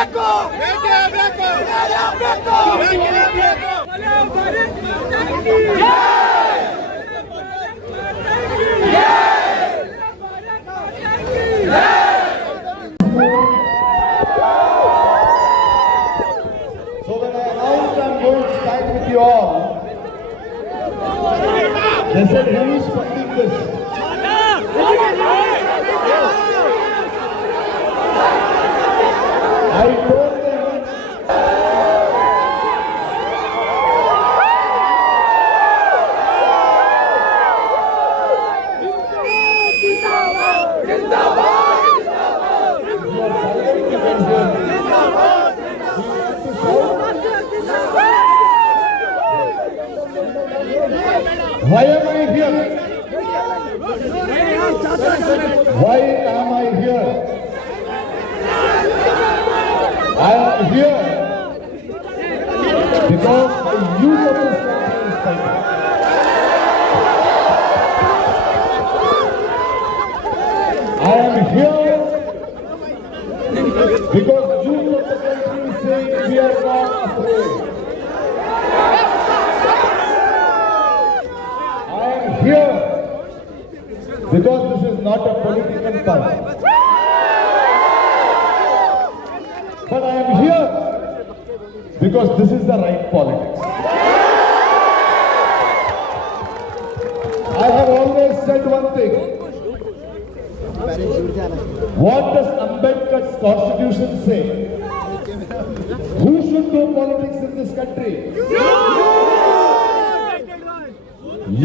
ಬೇಕು So when I announced I'm going to stand with you all, they said, who is funding this? I told them, why am I here? Why am I here? I am here because the youth of this country is fighting. I am here because youth of the country is saying we are not afraid. I am here because this is not a political party. But I am here because this is the right politics. I have always said one thing. What does Ambedkar's constitution say? Who should do politics in this country?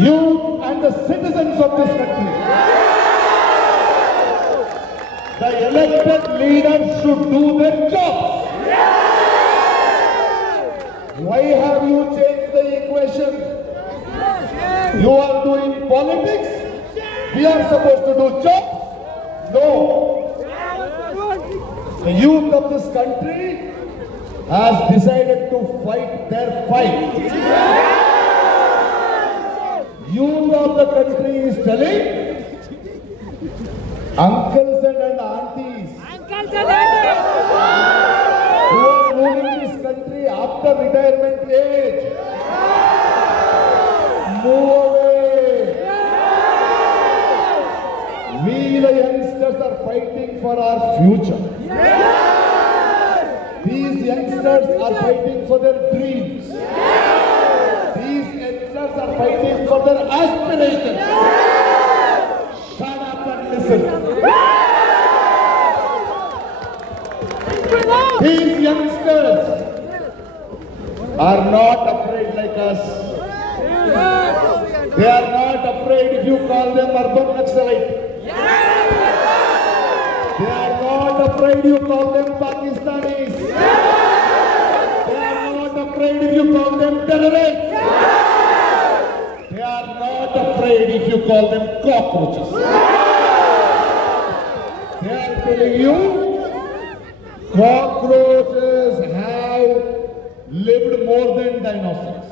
You and the citizens of this country. The elected leaders should do their jobs. Why have you changed the equation? You are doing politics. We are supposed to do jobs. No. The youth of this country has decided to fight their fight. Youth of the country is telling uncles and aunties who are moving this country after retirement age, move away. We the youngsters are fighting for our future. These youngsters are fighting for their dreams. These youngsters are fighting for their aspirations. Shut up and listen. These youngsters are not afraid like us. They are not afraid if you call them urban Naxalite. They are not afraid you call them Pakistanis. They are not afraid if you call them terrorists. They are not afraid if you call them cockroaches. They are telling you cockroaches have lived more than dinosaurs.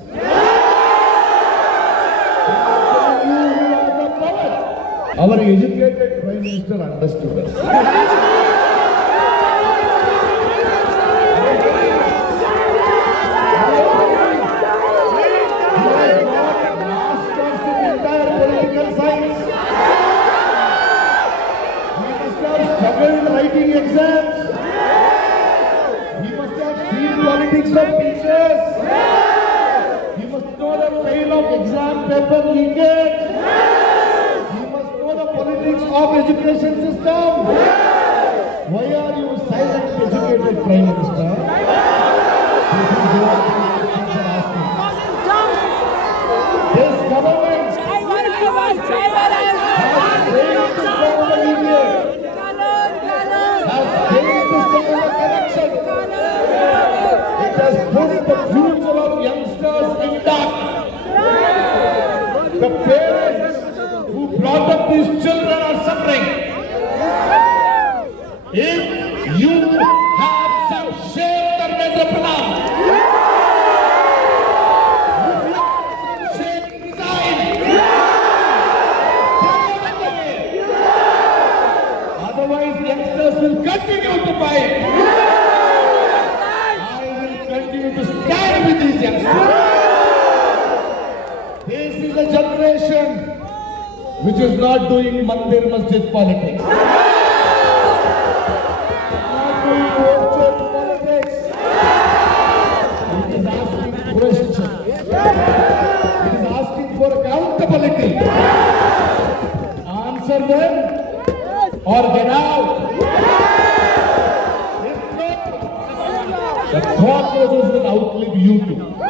Our educated Prime Minister understood us. He has not masters in entire political science. He must have struggled writing exams. He must have seen politics of teachers. He must know the pain of exam paper leakage. Politics of education system. Why are you silent, educated Prime Minister? This is what questions are asking. This government has failed to stop the leakage, has failed to stop the corruption. It has put the future of youngsters in doubt. The parents who brought up these children are suffering. If you have some shame, Dharmendra Pradhan. If you have some shame, resign. Otherwise, youngsters will continue to fight. which is not doing mandir masjid politics. Not doing vote politics. It is asking questions. It is asking for accountability. Answer them or get out. If not, the cockroaches will outlive you too.